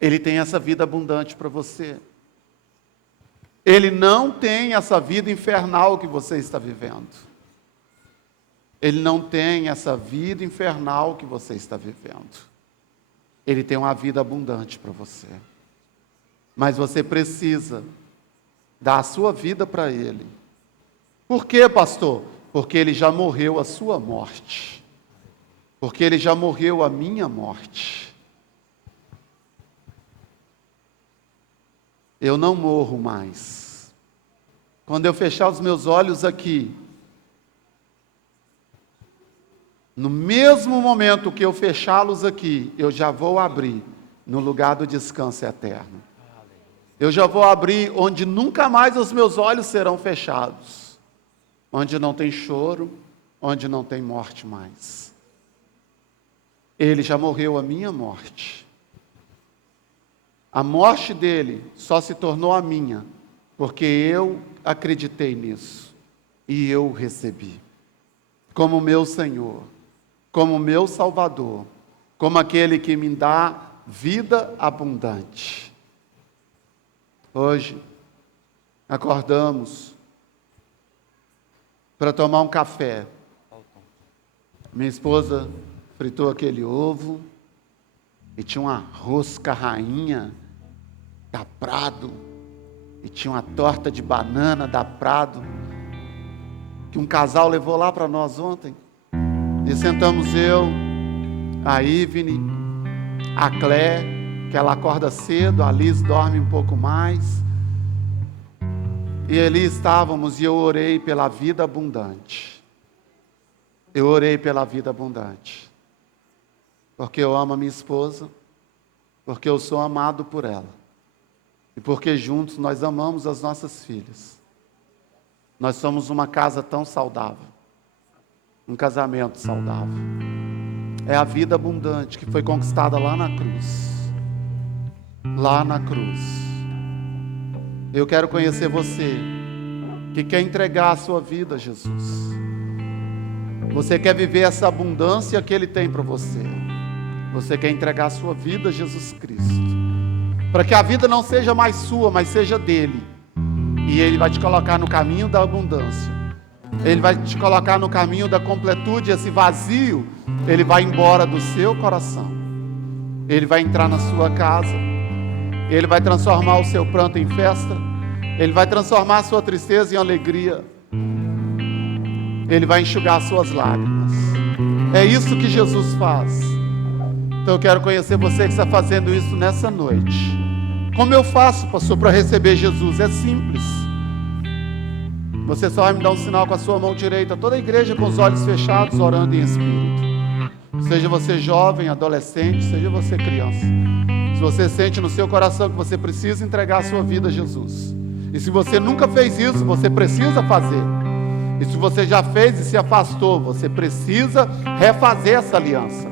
Ele tem essa vida abundante para você. Ele não tem essa vida infernal que você está vivendo. Ele não tem essa vida infernal que você está vivendo. Ele tem uma vida abundante para você. Mas você precisa dar a sua vida para Ele. Por quê, pastor? Porque Ele já morreu a sua morte. Porque Ele já morreu a minha morte. Eu não morro mais. Quando eu fechar os meus olhos aqui, no mesmo momento que eu fechá-los aqui, eu já vou abrir no lugar do descanso eterno. Eu já vou abrir onde nunca mais os meus olhos serão fechados. Onde não tem choro, onde não tem morte mais. Ele já morreu a minha morte. A morte dele só se tornou a minha, porque eu acreditei nisso e eu o recebi. Como meu Senhor, como meu Salvador, como aquele que me dá vida abundante. Hoje, Acordamos para tomar um café. Minha esposa fritou aquele ovo e tinha uma rosca rainha da Prado e tinha uma torta de banana da Prado que um casal levou lá para nós ontem. E sentamos eu, a Ivne, a Clé, que ela acorda cedo, a Liz dorme um pouco mais. E ali estávamos e eu orei pela vida abundante. Eu orei pela vida abundante. Porque eu amo a minha esposa, porque eu sou amado por ela. E porque juntos nós amamos as nossas filhas. Nós somos uma casa tão saudável. Um casamento saudável. É a vida abundante que foi conquistada lá na cruz. Lá na cruz. Eu quero conhecer você, que quer entregar a sua vida a Jesus. Você quer viver essa abundância que Ele tem para você. Você quer entregar a sua vida a Jesus Cristo. Para que a vida não seja mais sua, mas seja dEle. E Ele vai te colocar no caminho da abundância. Ele vai te colocar no caminho da completude. Esse vazio, Ele vai embora do seu coração. Ele vai entrar na sua casa. Ele vai transformar o seu pranto em festa. Ele vai transformar a sua tristeza em alegria. Ele vai enxugar as suas lágrimas. É isso que Jesus faz. Então eu quero conhecer você que está fazendo isso nessa noite. Como eu faço, pastor, para receber Jesus? É simples. Você só vai me dar um sinal com a sua mão direita. Toda a igreja com os olhos fechados, orando em espírito. Seja você jovem, adolescente, seja você criança. Se você sente no seu coração que você precisa entregar a sua vida a Jesus. E se você nunca fez isso, você precisa fazer. E se você já fez e se afastou, você precisa refazer essa aliança.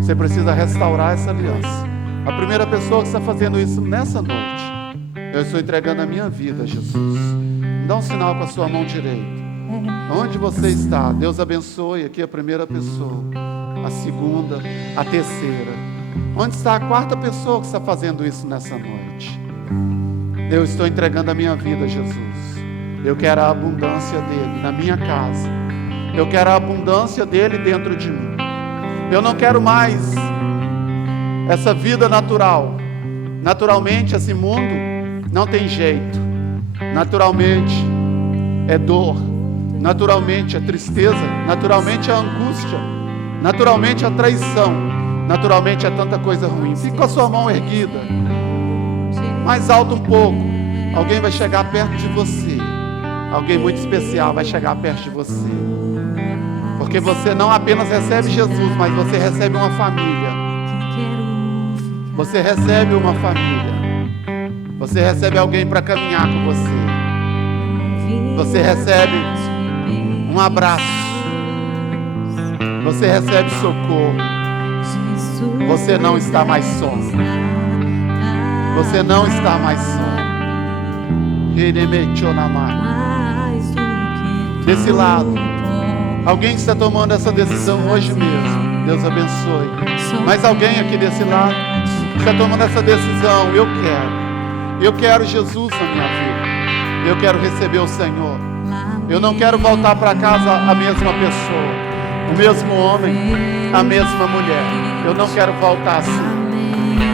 Você precisa restaurar essa aliança. A primeira pessoa que está fazendo isso nessa noite, eu estou entregando a minha vida a Jesus. Dá um sinal com a sua mão direita. Onde você está? Deus abençoe. Aqui a primeira pessoa, a segunda, a terceira. Onde está a quarta pessoa que está fazendo isso nessa noite? Eu estou entregando a minha vida a Jesus. Eu quero a abundância dEle na minha casa. Eu quero a abundância dEle dentro de mim. Eu não quero mais essa vida natural. Naturalmente esse mundo não tem jeito. Naturalmente é dor. Naturalmente é tristeza. Naturalmente é angústia. Naturalmente é traição. Naturalmente é tanta coisa ruim. Fique com a sua mão erguida. Mais alto um pouco. Alguém vai chegar perto de você. Alguém muito especial vai chegar perto de você. Porque você não apenas recebe Jesus, mas você recebe uma família. Você recebe uma família. Você recebe alguém para caminhar com você. Você recebe um abraço. Você recebe socorro. Você não está mais só. Você não está mais só. Desse lado, alguém que está tomando essa decisão hoje mesmo, Deus abençoe. Mas alguém aqui desse lado está tomando essa decisão. Eu quero Jesus na minha vida. Eu quero receber o Senhor. Eu não quero voltar para casa a mesma pessoa, o mesmo homem, a mesma mulher. Eu não quero voltar assim.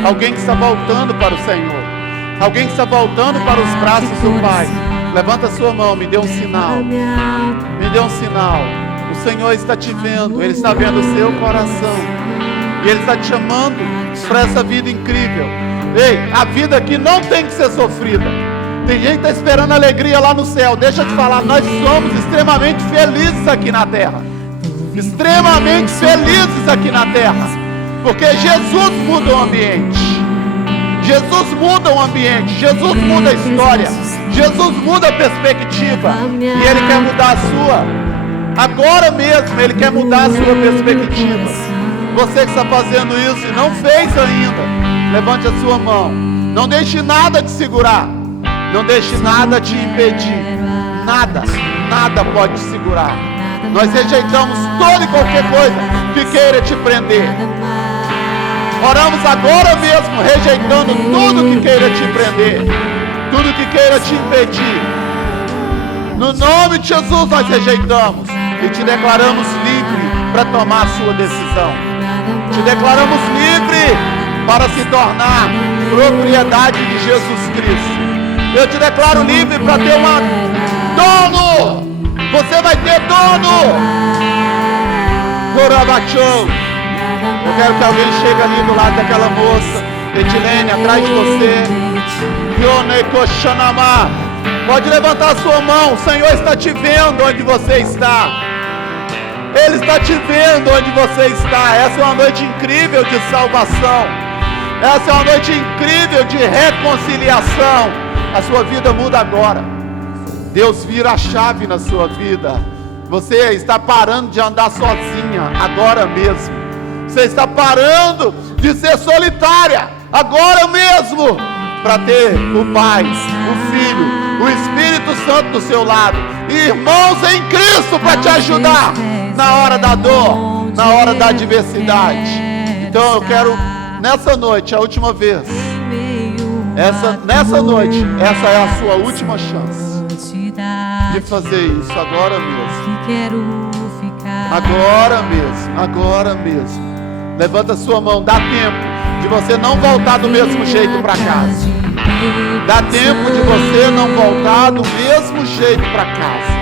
Alguém que está voltando para o Senhor, alguém que está voltando para os braços do Pai, levanta a sua mão, me dê um sinal. Me dê um sinal. O Senhor está te vendo, Ele está vendo o seu coração. E Ele está te chamando para essa vida incrível. Ei, a vida aqui não tem que ser sofrida. Tem gente que está esperando alegria lá no céu. Deixa eu te falar, nós somos extremamente felizes aqui na terra. Extremamente felizes aqui na terra. Porque Jesus muda o ambiente. Jesus muda o ambiente. Jesus muda a história. Jesus muda a perspectiva. E Ele quer mudar a sua. Agora mesmo Ele quer mudar a sua perspectiva. Você que está fazendo isso e não fez ainda, levante a sua mão. Não deixe nada te segurar. Não deixe nada te impedir. Nada pode te segurar. Nós rejeitamos toda e qualquer coisa que queira te prender. Oramos agora mesmo, rejeitando tudo que queira te prender. tudo que queira te impedir, no nome de Jesus nós rejeitamos e te declaramos livre para tomar a sua decisão. Te declaramos livre para se tornar propriedade de Jesus Cristo. Eu te declaro livre para ter dono. Você vai ter dono. Eu quero que alguém chegue ali do lado daquela moça, Edilene, atrás de você. Pode levantar a sua mão. O Senhor está te vendo onde você está. Ele está te vendo onde você está. Essa é uma noite incrível de salvação. Essa é uma noite incrível de reconciliação. A sua vida muda agora. Deus vira a chave na sua vida. Você está parando de andar sozinha agora mesmo. Você está parando de ser solitária agora mesmo, para ter o Pai, o Filho, o Espírito Santo do seu lado, e irmãos em Cristo para te ajudar na hora da dor, na hora da adversidade. Então eu quero, nessa noite, a última vez, nessa noite, essa é a sua última chance de fazer isso agora mesmo. Agora mesmo. Levanta sua mão, dá tempo de você não voltar do mesmo jeito para casa. Dá tempo de você não voltar do mesmo jeito para casa.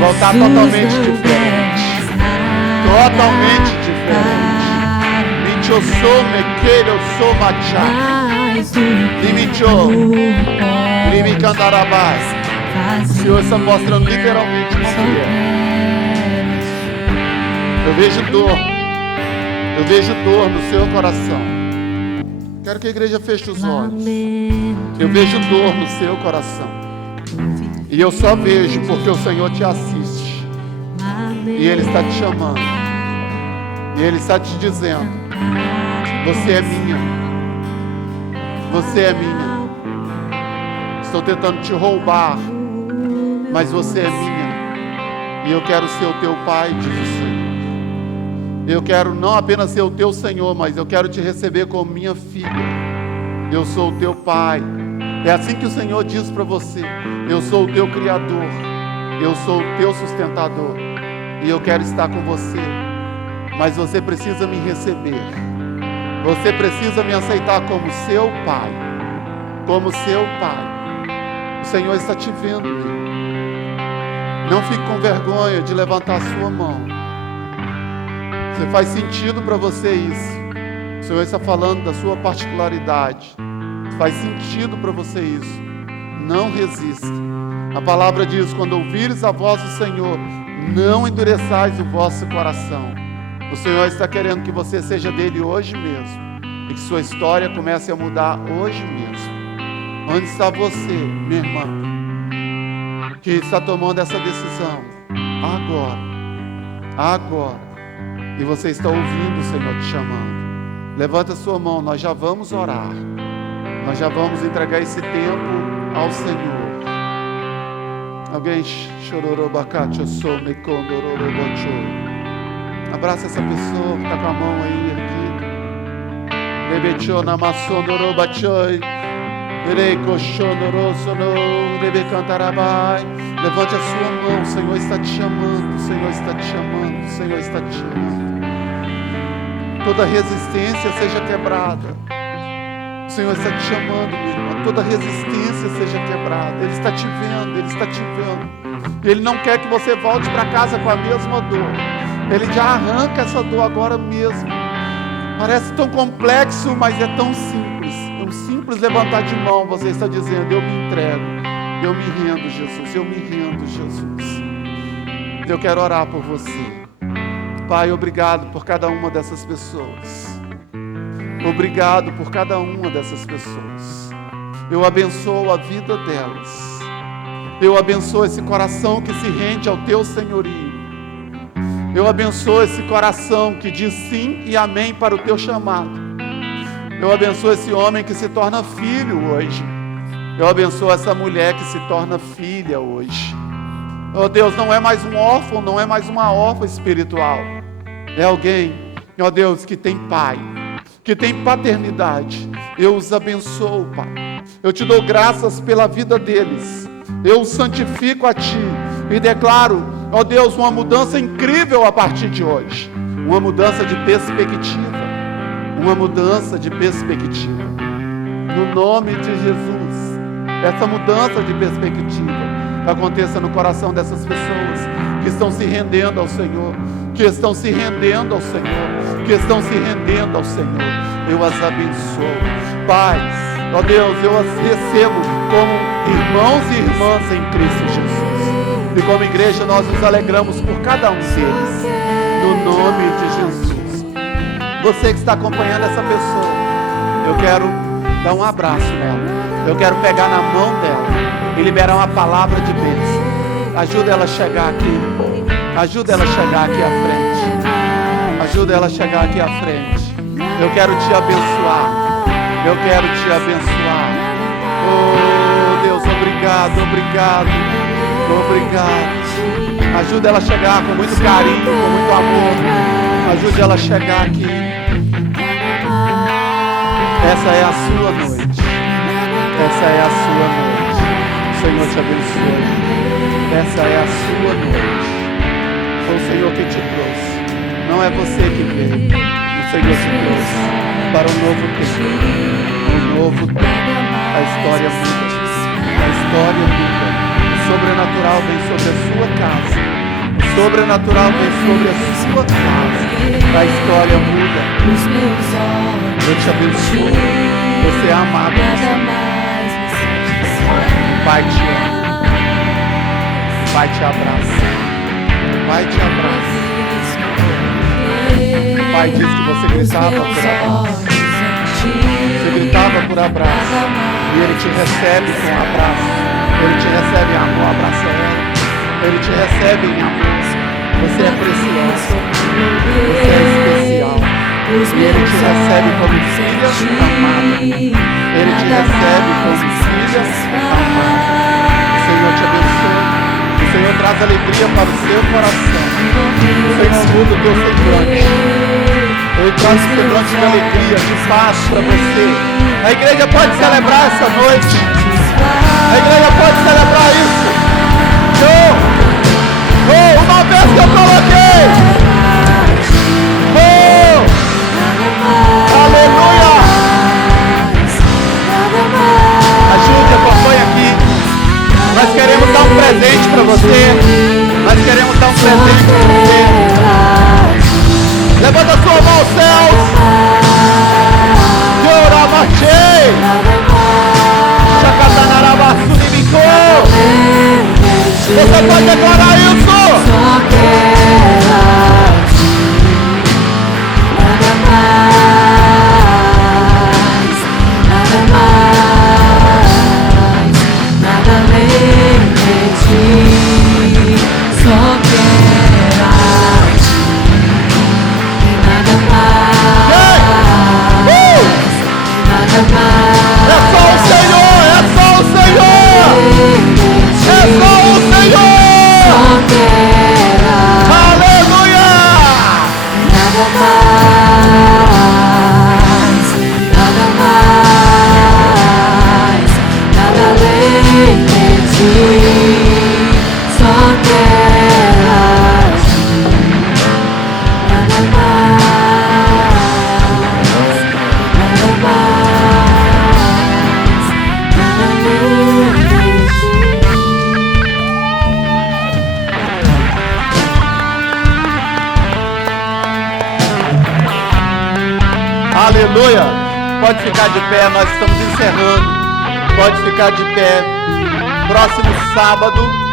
Voltar totalmente diferente. Totalmente diferente. Eu sou mequeiro, eu sou machá. Limi cantarabás. O Senhor está mostrando literalmente o que é. Eu vejo dor. Eu vejo dor no seu coração. Quero que a igreja feche os olhos. Eu vejo dor no seu coração. E eu só vejo porque o Senhor te assiste. E Ele está te chamando. E Ele está te dizendo: você é minha. Você é minha. Estou tentando te roubar, mas você é minha. E eu quero ser o teu pai, diz o Senhor. Eu quero não apenas ser o teu Senhor, mas eu quero te receber como minha filha. Eu sou o teu pai. É assim que o Senhor diz para você: eu sou o teu Criador, eu sou o teu sustentador, e eu quero estar com você. Mas você precisa me receber. Você precisa me aceitar como seu pai. Como seu pai. O Senhor está te vendo. Não fique com vergonha de levantar a sua mão. Se faz sentido para você isso, o Senhor está falando da sua particularidade. Se faz sentido para você isso, não resista. A palavra diz: quando ouvires a voz do Senhor, não endureçais o vosso coração. O Senhor está querendo que você seja dele hoje mesmo, e que sua história comece a mudar hoje mesmo. Onde está você, minha irmã, que está tomando essa decisão? Agora. E você está ouvindo o Senhor te chamando. Levanta sua mão, nós já vamos orar. Nós já vamos entregar esse tempo ao Senhor. Alguém chororobacate, eu sou mecondororobocho. Abraça essa pessoa que está com a mão aí erguida. Lebechou na maçondorobachoi. Levante a sua mão, o Senhor está te chamando, o Senhor está te chamando, o Senhor está te chamando. Toda resistência seja quebrada. O Senhor está te chamando, meu irmão. Toda resistência seja quebrada. Ele está te vendo, Ele está te vendo. Ele não quer que você volte para casa com a mesma dor. Ele já arranca essa dor agora mesmo. Parece tão complexo, mas é tão simples. É um simples levantar de mão. Você está dizendo: eu me entrego, eu me rendo, Jesus, eu me rendo, Jesus. Eu quero orar por você. Pai, obrigado por cada uma dessas pessoas. Obrigado por cada uma dessas pessoas. Eu abençoo a vida delas. Eu abençoo esse coração que se rende ao teu senhorio. Eu abençoo esse coração que diz sim e amém para o teu chamado. Eu abençoo esse homem que se torna filho hoje. Eu abençoo essa mulher que se torna filha hoje. Oh Deus, não é mais um órfão, não é mais uma órfã espiritual. É alguém, ó Deus, que tem pai, que tem paternidade. Eu os abençoo, Pai. Eu te dou graças pela vida deles. Eu os santifico a Ti e declaro, ó Deus, uma mudança incrível a partir de hoje. Uma mudança de perspectiva. Uma mudança de perspectiva. No nome de Jesus, essa mudança de perspectiva aconteça no coração dessas pessoas que estão se rendendo ao Senhor, que estão se rendendo ao Senhor, que estão se rendendo ao Senhor. Eu as abençoo. Pai, ó Deus, eu as recebo como irmãos e irmãs em Cristo Jesus. E como igreja nós nos alegramos por cada um deles. No nome de Jesus. Você que está acompanhando essa pessoa, eu quero dar um abraço nela. Eu quero pegar na mão dela e liberar uma palavra de bênção. Ajuda ela a chegar aqui. Ajuda ela a chegar aqui à frente. Ajuda ela a chegar aqui à frente. Eu quero te abençoar. Eu quero te abençoar. Oh Deus, obrigado, obrigado, obrigado. Ajuda ela a chegar com muito carinho, com muito amor. Ajude ela a chegar aqui. Essa é a sua noite. Essa é a sua noite. O Senhor te abençoe. Essa é a sua noite. Foi o Senhor que te trouxe. Não é você que veio. O Senhor te trouxe para um novo tempo. Um novo tempo. A história muda. A história muda. O sobrenatural vem sobre a sua casa. O sobrenatural vem sobre a sua casa. A história muda. Eu te abençoo. Você é amado. Pai te ama. Pai te abraça. Pai te abraça. Pai diz que você gritava por abraço. Você gritava por abraço. E Ele te recebe com abraço. Ele te recebe em amor, abraça ela. Ele te recebe em amor. Você é precioso. Você é especial. E Ele te recebe como filha amada. Ele te recebe como filha amada. O Senhor te abençoe. O Senhor traz alegria para o seu coração. O Senhor muda o teu semblante. Ele traz o semblante de alegria, de paz para você. A igreja pode celebrar essa noite. A igreja pode celebrar isso. Uma vez que eu coloquei. Aleluia. Ajude, acompanhe aqui. Nós queremos dar um presente para você. Nós queremos dar um presente para você. Levanta a sua mão aos céus. Yoramachei. Chacatanarabassunibico. Você pode declarar isso. Aleluia! Pode ficar de pé, nós estamos encerrando. Pode ficar de pé. Próximo sábado